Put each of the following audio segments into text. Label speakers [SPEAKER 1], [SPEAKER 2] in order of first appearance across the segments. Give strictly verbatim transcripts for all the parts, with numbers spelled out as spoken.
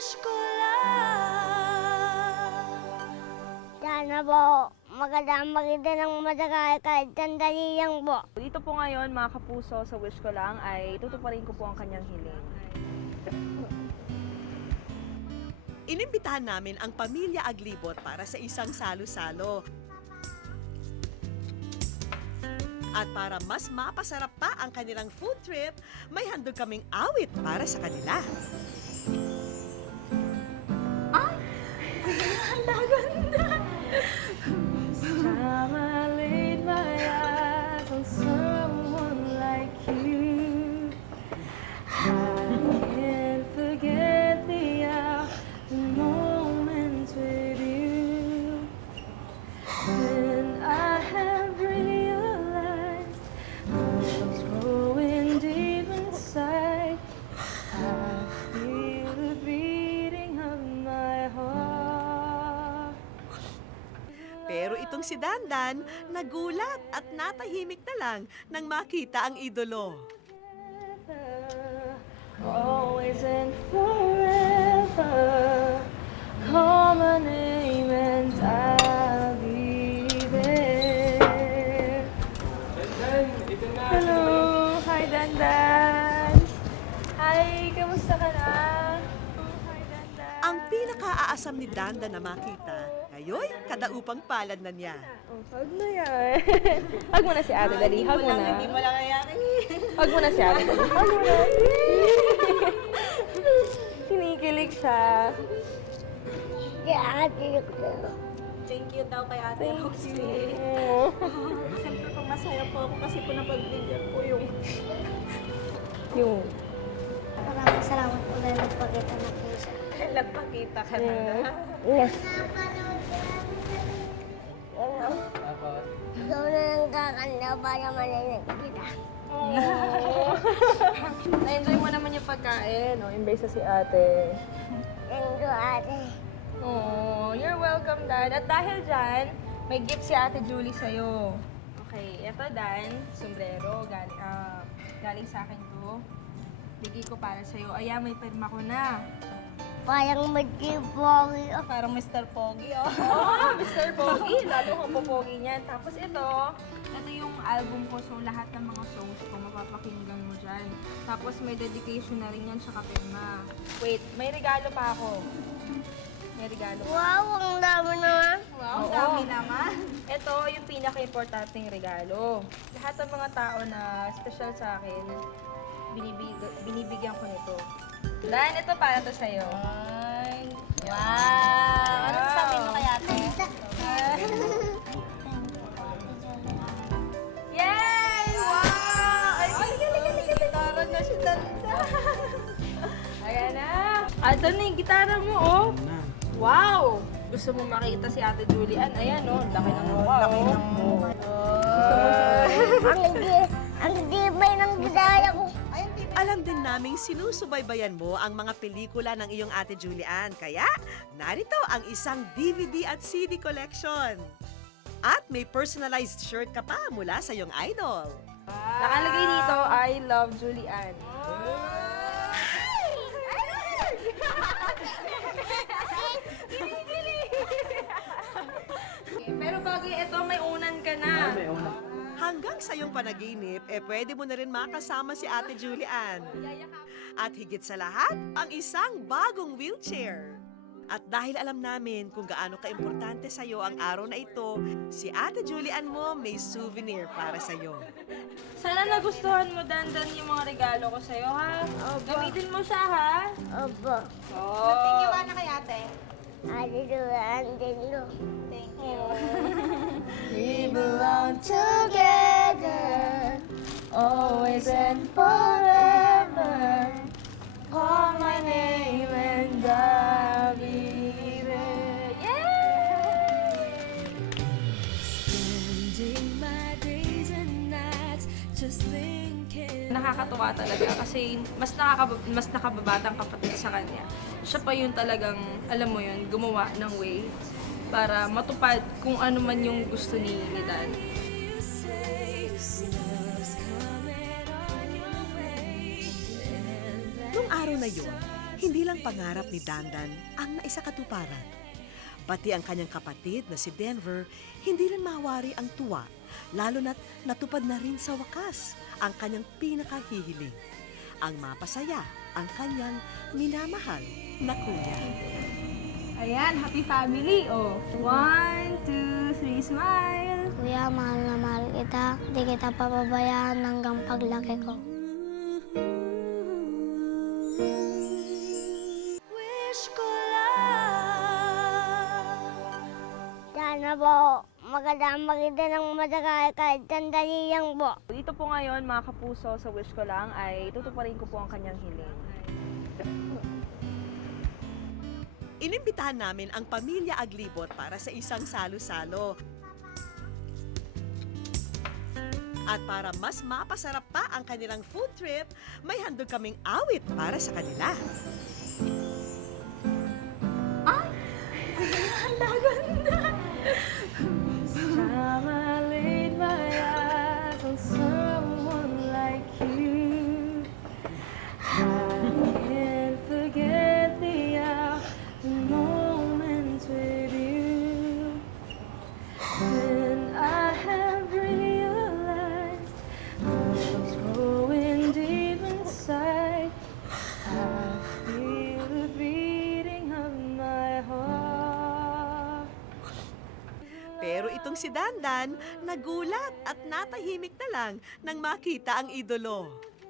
[SPEAKER 1] wish ko lang.
[SPEAKER 2] Sana po, maganda maganda ng madagal kahit sandali lang po.
[SPEAKER 3] Dito po ngayon, mga kapuso, sa wish ko lang ay tutuparin ko po ang kanyang hiling.
[SPEAKER 4] Inimbitahan namin ang pamilya Aglibot para sa isang salo-salo. At para mas mapasarap pa ang kanilang food trip, may handog kaming awit para sa kanila.
[SPEAKER 3] Time I laid my eyes on someone like you, I can't forget the hour, the moments with you. And I have realized love's growing deep inside. I feel the beating of my heart.
[SPEAKER 4] Pero itong si Dandan, nagulat at natahimik na lang nang makita ang idolo.
[SPEAKER 3] Always and forever, call my name and I'll be there. Hello, hi Dandan. Hi, kamusta ka na? Oh, hi Dandan.
[SPEAKER 4] Ang pinaka-aasam ni Dandan na makita, ngayon kadaupang palad na niya.
[SPEAKER 3] Oh, hug na yan. Hug mo na si Ate, dali. Hug mo na.
[SPEAKER 1] Hindi mo lang kayari.
[SPEAKER 3] Hug mo na si Ate, dali. Hug mo na. Kinikilig siya.
[SPEAKER 2] Si ate ko.
[SPEAKER 1] Thank you daw kay Ate
[SPEAKER 3] Thank
[SPEAKER 1] Roxy.
[SPEAKER 3] you.
[SPEAKER 1] Siyempre po masaya po ako kasi po napagbigyan po yung
[SPEAKER 3] Yung,
[SPEAKER 2] Maraming salamat po dahil nagpakita na po siya.
[SPEAKER 1] nagpakita ka na.
[SPEAKER 2] Yes. Ano? Ikaw na lang kakanda para marinig kita.
[SPEAKER 3] na-enjoy mo naman yung pagkain, no? Embrace na si ate.
[SPEAKER 2] Thank you, ate.
[SPEAKER 3] Oh, you're welcome, Dan. At dahil dyan, may gift si Ate Julie sa'yo. Okay, eto, Dan, sombrero. Galing, ah, galing sa akin to. Bigay ko para sa'yo. Ayan, may pirma ko na.
[SPEAKER 2] Parang mag-pogi.
[SPEAKER 1] Parang Mister Pogi, oh.
[SPEAKER 3] Oh, Mister Pogi. Lalo kang popogi niyan. Tapos ito, ito yung album ko. So, lahat ng mga songs ko, mapapakinggan mo dyan. Tapos may dedication na rin yan sa kapirma. Wait, may regalo pa ako. May regalo pa.
[SPEAKER 2] Wow, ang dami naman.
[SPEAKER 1] Wow,
[SPEAKER 3] Oo.
[SPEAKER 1] dami naman.
[SPEAKER 3] Ito yung pinaka-importanting regalo. Lahat ng mga tao na special sa akin, binibig binibigyan ko nito. Dan, ito para to sa'yo.
[SPEAKER 1] Ay, wow. Ano sabihin mo kay Ate?
[SPEAKER 3] Yay! Wow! Ay, halika, halika, halika.
[SPEAKER 1] Gitara na si Danda.
[SPEAKER 3] Ayan na. Ito na yung gitara mo, oh. Wow! Gusto mo makita si Ate Julian? Ayan, oh. Laki ng mukha, oh.
[SPEAKER 2] Ang di, ang dibay ng gitara ko.
[SPEAKER 4] Alam din naming sinusubaybayan mo ang mga pelikula ng iyong Ate Julian. Kaya, narito ang isang D V D at C D collection. At may personalized shirt ka pa mula sa iyong idol.
[SPEAKER 3] Nakalagay dito, I love Julian. Pero bago ito, may unan ka na.
[SPEAKER 4] Hanggang sa iyong panaginip, eh pwede mo na rin makasama si Ate Julian. At higit sa lahat, ang isang bagong wheelchair. At dahil alam namin kung gaano kaimportante sa iyo ang araw na ito, si Ate Julian mo may souvenir para sa iyo.
[SPEAKER 3] Sana nagustuhan mo, Dandan, yung mga regalo ko sa'yo, ha? Gamitin mo siya, ha?
[SPEAKER 2] Opo.
[SPEAKER 3] Oh.
[SPEAKER 1] Thank you, Ana, kay Ate.
[SPEAKER 2] Ate Duran din do.
[SPEAKER 1] Thank you.
[SPEAKER 3] We belong together, always and forever. Call my name and I'll be there. Yay!
[SPEAKER 1] Spending my days and nights just thinking.
[SPEAKER 3] Nakakatuwa talaga kasi mas nakakab mas nakababatang kapatid sa kanya. Siya pa yun talagang, alam mo yun, gumawa ng way para matupad kung ano man yung gusto ni, ni Dan.
[SPEAKER 1] You say love's coming on your way.
[SPEAKER 4] Nung araw na yun, Hindi lang pangarap ni Dandan ang naisakatuparan. Pati ang kanyang kapatid na si Denver, hindi rin mawari ang tuwa, lalo na't natupad na rin sa wakas ang kanyang pinakahihiling. Ang mapasaya ang kanyang minamahal na kuya.
[SPEAKER 3] Ayan, happy family. Oh, one, two, three, smile.
[SPEAKER 2] Kuya, mahal na mahal kita. Hindi kita papabayaan hanggang paglaki ko.
[SPEAKER 1] Wish ko lang
[SPEAKER 2] Sana po, maganda makita ng madagal kahit sandali lang po.
[SPEAKER 3] Dito po ngayon, mga kapuso, sa wish ko lang ay tutuparin ko po ang kanyang hiling.
[SPEAKER 4] Inimbitahan namin ang pamilya Aglibot para sa isang salo-salo. At para mas mapasarap pa ang kanilang food trip, may handog kaming awit para sa kanila.
[SPEAKER 3] Time I laid my eyes on someone like you, I can't forget the hour, the moments with you. And I have realized love's growing deep inside. I feel the beating of my heart.
[SPEAKER 4] Pero itong si Dandan, nagulat at natahimik na lang nang makita ang idolo.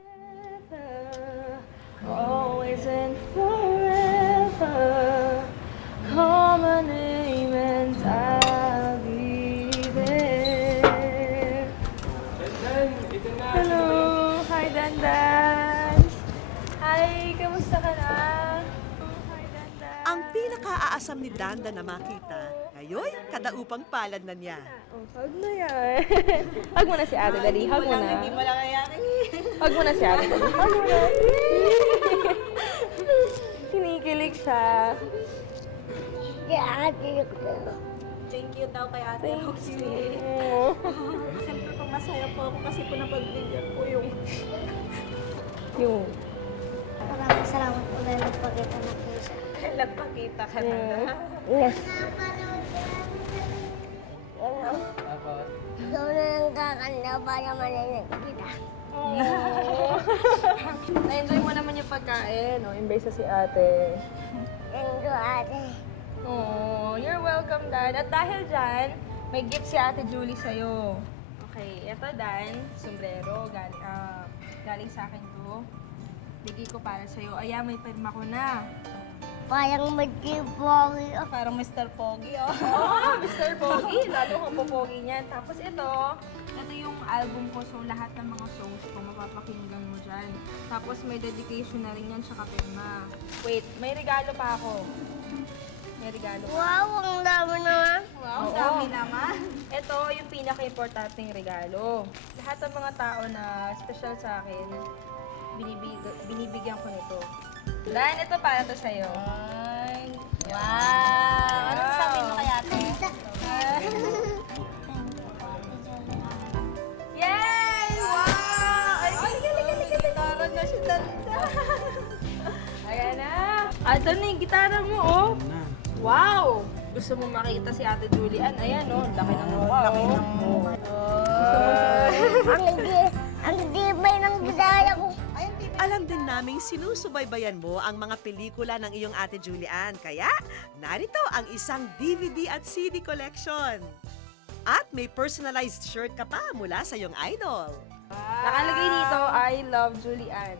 [SPEAKER 3] Always and forever, call my name and I'll be there. Hello, hi Dandan. Hi, kamusta ka na? Hi Dandan.
[SPEAKER 4] Ang pinakaaasam ni Dandan na makita, ngayon kadaupang palad na niya.
[SPEAKER 3] Oh, hug na yan. Hug mo na si Ate Dali. Hug mo na. Hindi mo lang Hug mo na si Ate Dali. Hug mo na. Kinikilig siya.
[SPEAKER 2] Kaya ate ko.
[SPEAKER 5] Thank you daw kay Ate
[SPEAKER 3] Thank
[SPEAKER 5] Roxy.
[SPEAKER 3] you.
[SPEAKER 5] Siyempre po masaya po ako kasi po napagbigyan po yung
[SPEAKER 3] Yung.
[SPEAKER 2] Maraming salamat po na nagpakita na kayo sa
[SPEAKER 5] nagpakita ka na.
[SPEAKER 2] Yes. Ano? Ikaw na ang kakanda para maninig kita.
[SPEAKER 3] Na-enjoy mo naman yung pagkain. Oh, embrace na si ate.
[SPEAKER 2] Thank you, ate.
[SPEAKER 3] Oh, you're welcome, Dan. At dahil dyan, may gift si Ate Julie sa'yo. Okay, eto, Dan. Sombrero. Galing, ah, galing sa akin to. Bigay ko para sa'yo. Ayan, may pirma ko na.
[SPEAKER 2] Parang mag-pogi.
[SPEAKER 5] Parang mister Pogi, oh.
[SPEAKER 3] Oh, mister Pogi. Lalo kang popogi niyan. Tapos ito, ito yung album ko. So, lahat ng mga songs ko, mapapakinggan mo dyan. Tapos may dedication na rin yan sa pirma. Wait, may regalo pa ako. May regalo pa.
[SPEAKER 2] Wow, ang dami naman.
[SPEAKER 5] Wow,
[SPEAKER 3] Oo.
[SPEAKER 5] dami naman.
[SPEAKER 3] Ito yung pinaka-importanteng regalo. Lahat ng mga tao na special sa akin, binibig binibigyan ko nito. Dan, ito para to sa'yo.
[SPEAKER 5] Ay, wow. Ano sasabihin mo kay Ate?
[SPEAKER 3] Yay! Wow! Ay,
[SPEAKER 5] Ay, gitara na si Danda.
[SPEAKER 3] ayan na. Ah, ito na yung gitara mo, oh. Wow! Gusto mo makita si Ate Julian? Ayan, oh. Laki ng mukha, oh.
[SPEAKER 5] Laki ng mukha.
[SPEAKER 2] ang hindi, ang dibay ng gidaya ko.
[SPEAKER 4] Alam din naming sinusubaybayan mo ang mga pelikula ng iyong Ate Julian, kaya narito ang isang D V D at C D collection. At may personalized shirt ka pa mula sa iyong idol.
[SPEAKER 3] Nakalagay dito, I love Julian.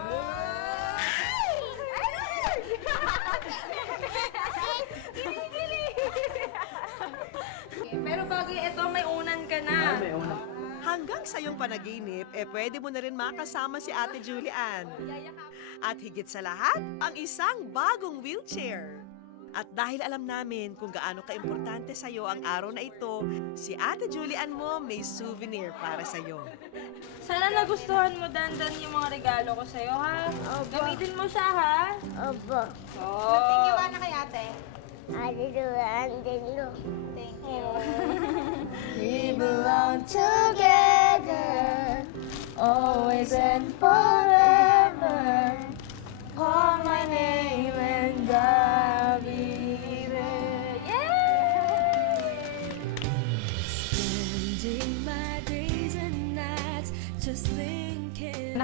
[SPEAKER 3] Pero bago ito, may unan ka na.
[SPEAKER 4] Hanggang sa iyong panaginip, eh pwede mo na rin makasama si Ate Julian. At higit sa lahat, ang isang bagong wheelchair. At dahil alam namin kung gaano kaimportante sa iyo ang araw na ito, si Ate Julian mo may souvenir para sa iyo.
[SPEAKER 3] Sana nagustuhan mo, Dandan, yung mga regalo ko sa'yo, ha? Gamitin mo siya, ha?
[SPEAKER 2] Opo.
[SPEAKER 3] Oh.
[SPEAKER 5] Thank you, Ana, kay Ate.
[SPEAKER 2] Ate Duran din do.
[SPEAKER 5] Thank you.
[SPEAKER 3] We belong together, always and forever. Call my name.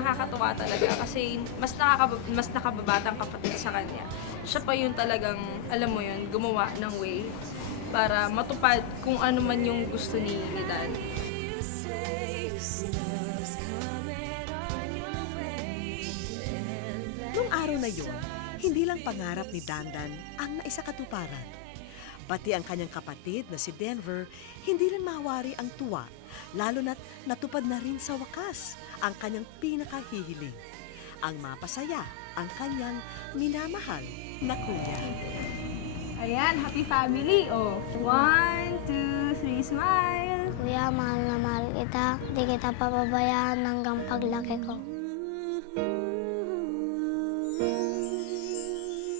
[SPEAKER 3] nakakatuwa talaga kasi mas nakaka mas nakababatang kapatid sa kanya. Siya pa yung talagang, alam mo yun, gumawa ng way para matupad kung ano man yung gusto ni, ni Dan.
[SPEAKER 4] Nung araw na yun, hindi lang pangarap ni Dandan ang naisakatuparan. Pati ang kanyang kapatid na si Denver, hindi rin mawari ang tuwa, lalo na't natupad na rin sa wakas ang kanyang pinakahihiling. Ang mapasaya ang kanyang minamahal na kuya.
[SPEAKER 3] Ayan, happy family. Oh, one, two, three, smile.
[SPEAKER 2] Kuya, mahal na mahal kita. Di kita papabayaan hanggang paglaki ko.